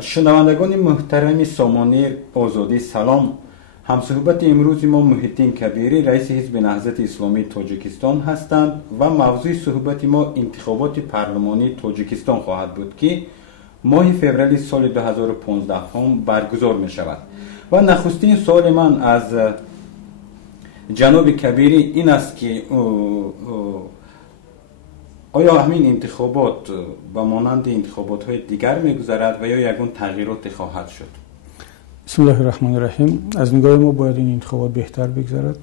شنوندگان محترم سامانه آزادی سلام. همصحبت امروز ما محیدین کبیری رئیس حزب نهضت اسلامی تاجیکستان هستند و موضوع صحبت ما انتخابات پارلمانی تاجیکستان خواهد بود که ماه فوریه سال 2015 هم برگزار می شود. و نخستین سوال من از جناب کبیری این است که آیا همین انتخابات با مانند انتخابات های دیگر میگذرد و یا یگان تغییرات خواهد شد؟ بسم الله الرحمن الرحیم. از نگاه ما باید این انتخابات بهتر بگذرد.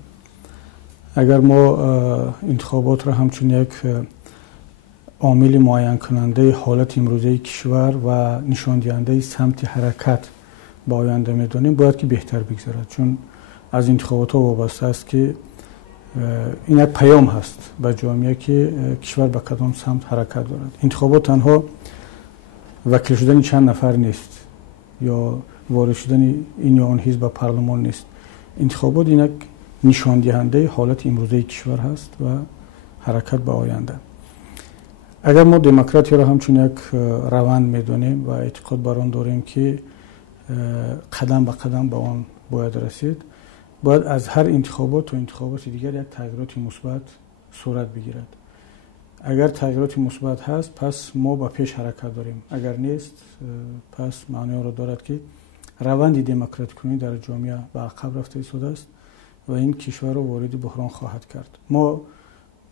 اگر ما انتخابات را همچون یک عامل معین کننده حالت امروزی کشور و نشان دهنده سمت حرکت به آینده میدونیم، باید که بهتر بگذرد، چون از انتخابات ها وابسته است که این یک پیام هست به جامعه که کشور به کدام سمت حرکت دارد. انتخابات تنها وکیل شدن چند نفر نیست یا وارد شدن این یا آن حزب به پارلمان نیست. انتخابات این یک نشان دهنده حالت امروزی کشور هست و حرکت به آینده. اگر ما دموکراسی را همچون یک روند میدونیم و اعتقاد بر آن داریم که قدم به قدم به آن باید رسید، باید از هر انتخابات و انتخابات دیگر یک تغییرات مثبت صورت بگیرد. اگر تغییرات مثبت هست پس ما به پیش حرکت داریم، اگر نیست پس معنی را دارد که روند دموکراتیک کنی در جامعه به عقب رفته ایستاده است و این کشور را وارد بحران خواهد کرد. ما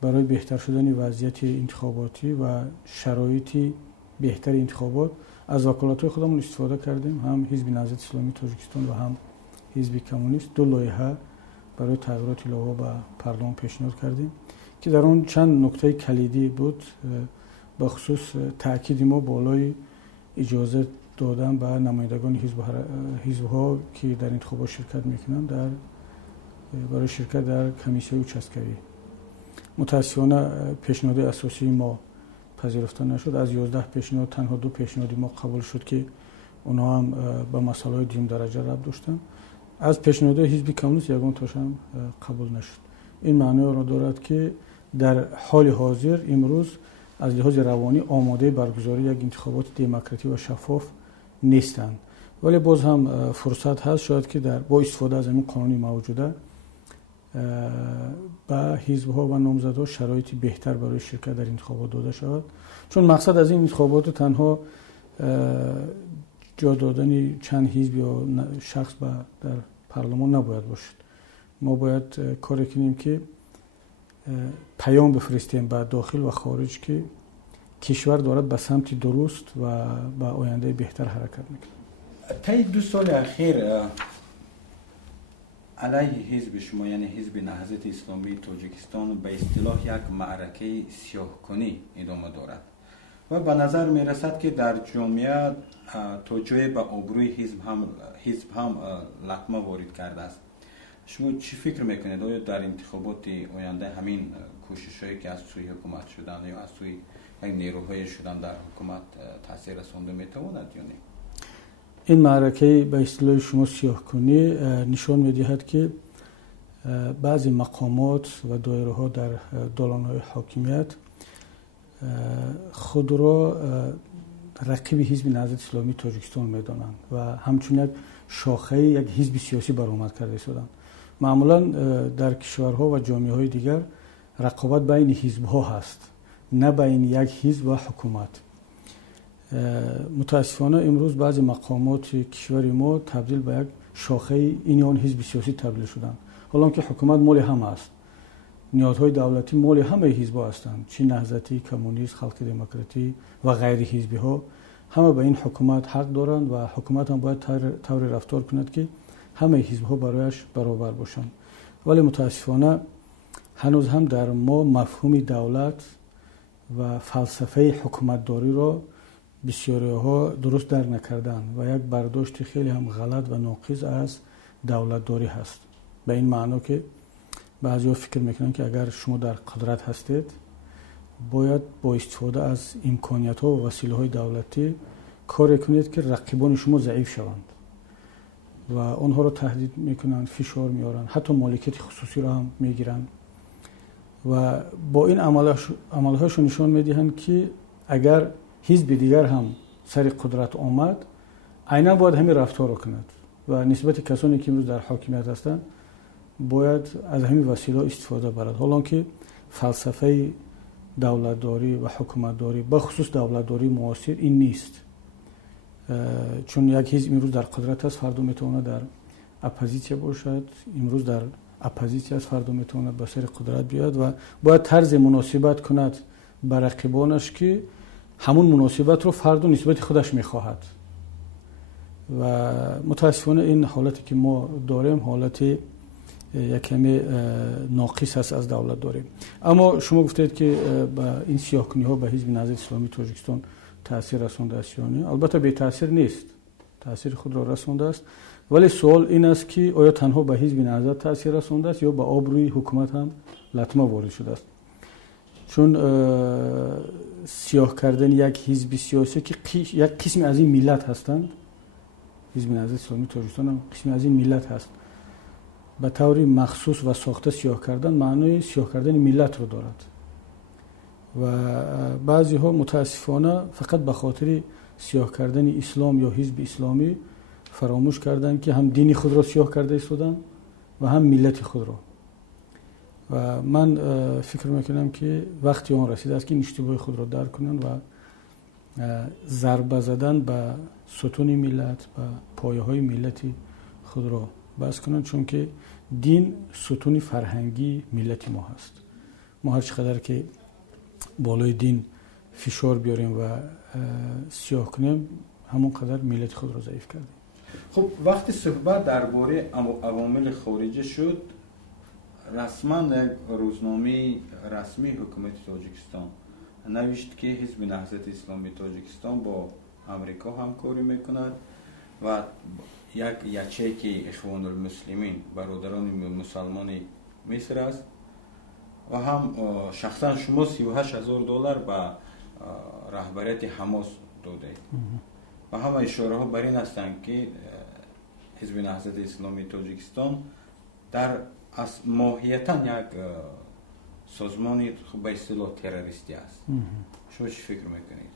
برای بهتر شدن وضعیت انتخاباتی و شرایط بهتر انتخابات از وکالت‌های خودمون استفاده کردیم، هم حزب نهضت اسلامی تاجیکستان و هم حزب کمونیست. دو لایحه برای تغییرات لایحه به پارلمان پیشنهاد کردیم که در اون چند نکته کلیدی بود. به خصوص تاکید ما بالای اجازه دادن به نمایندگان حزب‌ها که در انتخابات شرکت میکنند برای شرکت در کمیسیون اوچسکوی. متاسفانه پیشنهاد اساسی ما پذیرفته نشد. از 11 پیشنهاد تنها 2 پیشنهاد ما قبول شد که اونها هم به مسائل دوم درجه ربط داشتن. از پیشنهاد حزب کمونیست یگان تاش هم قبول نشد. این معنی را دارد که در حال حاضر امروز از لحاظ روانی آماده برگزاری یک انتخابات دموکراتیک و شفاف نیستند، ولی باز هم فرصت هست شاید که با استفاده از این قانون موجوده به حزب‌ها و نامزدها شرایط بهتر برای شرکت در انتخابات داده شود، چون مقصد از این انتخابات تنها جا دادن چند حزب یا شخص در پارلمان نباید باشد. ما باید کاری کنیم که پیام بفرستیم به داخل و خارج که کشور دارد به سمت درست و به آینده بهتر حرکت میکنه. طی 2 سال اخیر علیه حزب شما یعنی حزب نهضت اسلامی تاجیکستان به اصطلاح یک معرکه سیاه‌کنی ادامه دارد و به نظر می رسد که در جامعه تا جای به آبروی حزب هم لطمه وارد کرده است. شما چی فکر میکنید؟ آیا در انتخابات آینده همین کوشش‌هایی که از سوی حکومت شدن یا از سوی یک نیروهای شدن در حکومت تاثیر رسانده میتواند یا نه؟ این معرکه به اصطلاح شما سیاه‌کنی نشان می‌دهد که بعضی مقامات و دایره‌ها در دالان‌های حاکمیت خود را رقیب حزب نهضت اسلامی تاجیکستان می‌دانند و همچون یک شاخه یک حزب سیاسی برآمد کرده شدند. معمولا در کشورها و جامعه‌های دیگر رقابت بین حزب‌ها هست، نه بین یک حزب و حکومت. متاسفانه امروز بعضی مقامات کشور ما تبدیل به یک شاخه این آن حزب سیاسی تبدیل شدند، حالا که حکومت مال همه است، نیازهای دولتی مال همه حزب‌ها هستند، چه نهضتی، کمونیست، خلق دموکراتی و غیر حزبی ها، همه به این حکومت حق دارند و حکومت هم باید طوری رفتار کند که همه حزب‌ها برایش برابر باشند. ولی متاسفانه هنوز هم در ما مفهوم دولت و فلسفه حکومتداری را بسیاری ها درست درک نکردن و یک برداشت خیلی هم غلط و ناقص از دولتداری هست، به این معنا که بعضی ها فکر میکنن که اگر شما در قدرت هستید باید با استفاده از امکانیت ها و وسیله های دولتی کار کنید که رقیبان شما ضعیف شوند و آنها را تهدید میکنن، فشار میارن، حتی مالکیت خصوصی را هم میگیرن و با این عملهاشون نشان میدهند که اگر حزب دیگر هم سر قدرت آمد عینا باید همین رفتار رو کند و نسبت کسانی که امروز در حاکمیت هستند باید از همین وسیله استفاده برد. حالا که فلسفه دولتداری و حکومتداری به خصوص دولتداری معاصر این نیست، چون یک حزب امروز در قدرت است فردا میتونه در اپوزیسیون باشد، امروز در اپوزیسیون است فردا میتونه به سر قدرت بیاد و باید طرز مناسبت کند با رقیبانش که همون مناسبت رو فردا نسبت خودش میخواهد و متاسفانه این حالتی که ما داریم حالت یک کمی ناقص است از دولت داریم. اما شما گفتید که با این سیاه‌کنی ها به حزب نهضت اسلامی تاجیکستان تاثیر رسانده است یا نه؟ البته بی تاثیر نیست، تاثیر خود را رسانده است، ولی سوال این است که آیا تنها به حزب نهضت تاثیر رسانده است یا به آبروی حکومت هم لطمه وارد شده است؟ چون سیاه کردن یک حزب سیاسی که یک قسم از این ملت هستند، حزب نهضت اسلامی تاجیکستان هم قسم از این ملت هست، به طور مخصوص و ساخته سیاه کردن معنای سیاه کردن ملت رو دارد و بعضی ها متاسفانه فقط به خاطر سیاه کردن اسلام یا حزب اسلامی فراموش کردن که هم دین خود را سیاه کرده ایستادن و هم ملت خود را. و من فکر میکنم که وقتی آن رسیده است که اشتباه خود را درک کنن و ضربه زدن به ستون ملت و پایه های ملت خود را بس کنن، چون که دین ستون فرهنگی ملت ما هست. ما هر چقدر که بالای دین فشار بیاریم و سیاه کنیم همون قدر ملت خود را ضعیف کردیم. خب وقتی صحبت درباره عوامل خارجی شد، رسما یک روزنامه رسمی حکومت تاجیکستان نوشت که حزب نهضت اسلامی تاجیکستان با امریکا همکاری میکند و یک یچه اخوان المسلمین برادران مسلمان مصر است و هم شخصا شما $38,000 به رهبریت حماس دادید و همه اشاره ها بر این هستند که حزب نهضت اسلامی تاجیکستان در ماهیتا یک سازمان به اصطلاح تروریستی است. شما چی فکر میکنید؟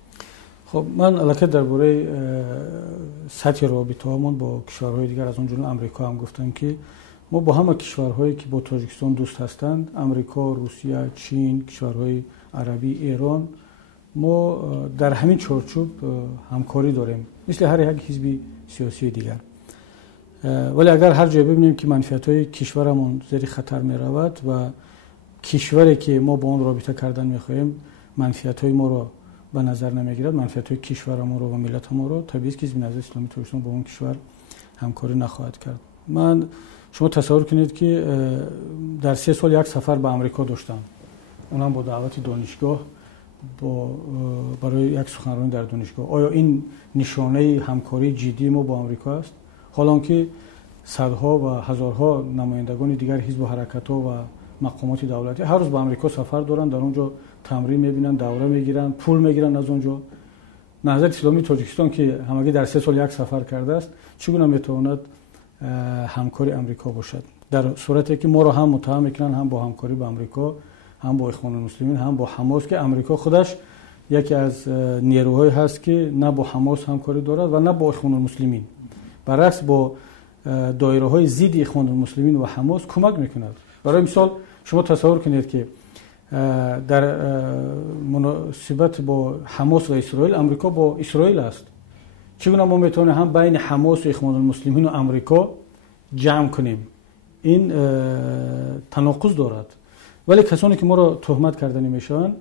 خب من البته درباره سطح رابطه‌مون با کشورهای دیگر از اون جمله آمریکا هم گفتم که ما با همه کشورهایی که با تاجیکستان دوست هستند، آمریکا، روسیه، چین، کشورهای عربی، ایران، ما در همین چارچوب همکاری داریم مثل هر یک حزب سیاسی دیگر. ولی اگر هر جای ببینیم که منفعت‌های کشورمون زیر خطر می رود و کشوری که ما با اون رابطه کردن می‌خواهیم منفعت‌های ما رو به نظر نمیگیرد، منفعت‌های کشورمون رو و ملت ما رو، طبیعی است که حزب نهضت اسلامی تاجیکستان با اون کشور همکاری نخواهد کرد. شما تصور کنید که در 3 سال یک سفر به آمریکا داشتم، اونم با دعوت دانشگاه برای یک سخنرانی در دانشگاه. آیا این نشانه همکاری جدی ما با آمریکا است؟ حالا که صدها و هزارها نمایندگان دیگر حزب و حرکت‌ها و مقامات دولتی هر روز به آمریکا سفر دارن، در اونجا تمرین می‌بینن، دوره می‌گیرن، پول می‌گیرن از اونجا. نهضت اسلامی تاجیکستان که همگی در 3 سال یک سفر کرده است، چگونه میتواند همکاری آمریکا باشد؟ در صورتی که ما رو هم متهم میکنن هم با همکاری با آمریکا، هم با اخوان المسلمین، هم با حماس، که آمریکا خودش یکی از نیروهایی هست که نه با حماس همکاری دارد و نه با اخوان المسلمین، برعکس با دایره‌های ضد اخوان المسلمین و حماس کمک میکند. برای مثال شما تصور کنید که در مناسبت با حماس و اسرائیل، آمریکا با اسرائیل است. چگونه ما میتونیم هم بین حماس و اخوان المسلمین و آمریکا جمع کنیم؟ این تناقض دارد. ولی کسانی که ما را تهمت کردن میشن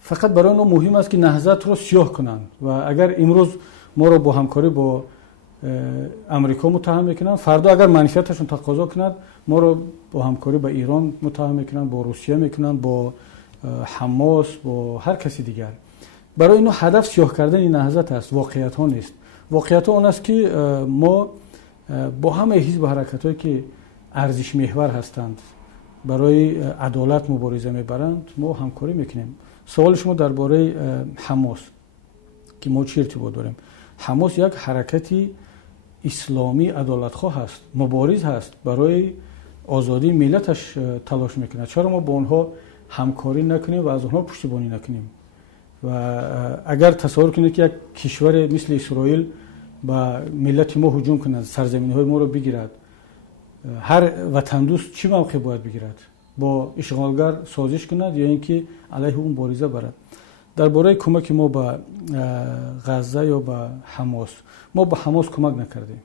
فقط برای اونها مهم است که نهضت رو سیاه کنند و اگر امروز ما رو با همکاری با امریکا متهم میکنن، فردا اگر منفعتشون تقاضا کند ما رو با همکاری با ایران متهم میکنن، با روسیه میکنن، با حماس، با هر کسی دیگر. برای اینو هدف سیاه کردن نهضت است، واقعیت ها نیست. واقعیت ها اون است که ما با همه حزب و حرکت‌هایی که ارزش محور هستند برای عدالت مبارزه میبرند ما همکاری میکنیم. سوال شما درباره حماس که ما چه ارتباط داریم؟ حماس یک حرکتی اسلامی عدالتخواه هست، مبارز هست، برای آزادی ملتش تلاش میکنه. چرا ما با اونها همکاری نکنیم و از اونها پشتیبانی نکنیم؟ و اگر تصور کنید که یک کشور مثل اسرائیل با ملت ما هجوم کند، سرزمین‌های ما رو بگیرد، هر وطن دوست چی موقع باید بگیرد؟ با اشغالگر سازش کند یا اینکه علیه اون مبارزه برد؟ درباره کمک ما به غزه یا به حماس، ما به حماس کمک نکردیم.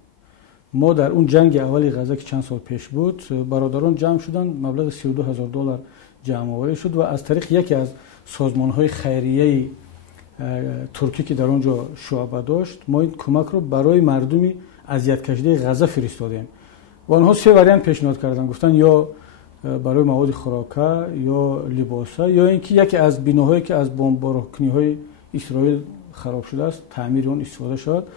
ما در اون جنگ اولی غزه که چند سال پیش بود، برادران جمع شدن، مبلغ $32,000 جمع آوری شد و از طریق یکی از سازمان‌های خیریه ترکی که در اونجا شعبه داشت، ما این کمک رو برای مردمی اذیت کشیده غزه فرستادیم و آنها 3 واریانت پیشنهاد کردن، گفتن یا برای مواد خوراکه یا لباسه یا اینکه یکی از بناهایی که از بمبارانی‌های اسرائیل خراب شده است تعمیر اون استفاده شد.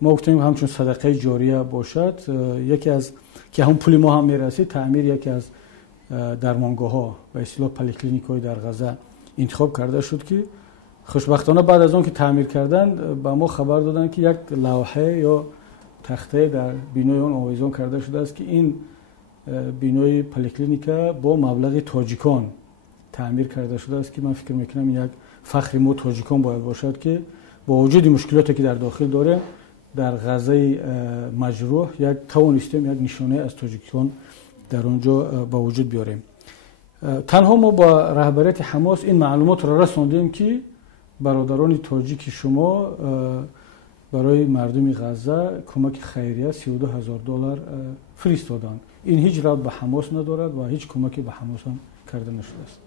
ما گفتیم همچون صدقه جاریه باشد، یکی از که هم پول ما هم میرسید، تعمیر یکی از درمانگاه‌ها و اصطلاح پلیکلینیک‌های در غزه انتخاب کرده شد که خوشبختانه بعد از اون که تعمیر کردن به ما خبر دادن که یک لوحه یا تخته در بینای اون آویزان کرده شده است که این بینای پلیکلینیکا با مبلغ تاجیکان تعمیر کرده شده است که من فکر میکنم یک فخر ما تاجیکان باید باشد که با وجود مشکلاتی که در داخل داره در غزه مجروح یک توانستیم یک نشانه از تاجیکان در اونجا با وجود بیاریم. تنها ما با رهبریت حماس این معلومات را رساندیم که برادران تاجیک شما برای مردم غزه کمک خیریه $32,000 فرستادند. این هیچ ربط به حماس ندارد و هیچ کمکی به حماس هم کرده نشده است.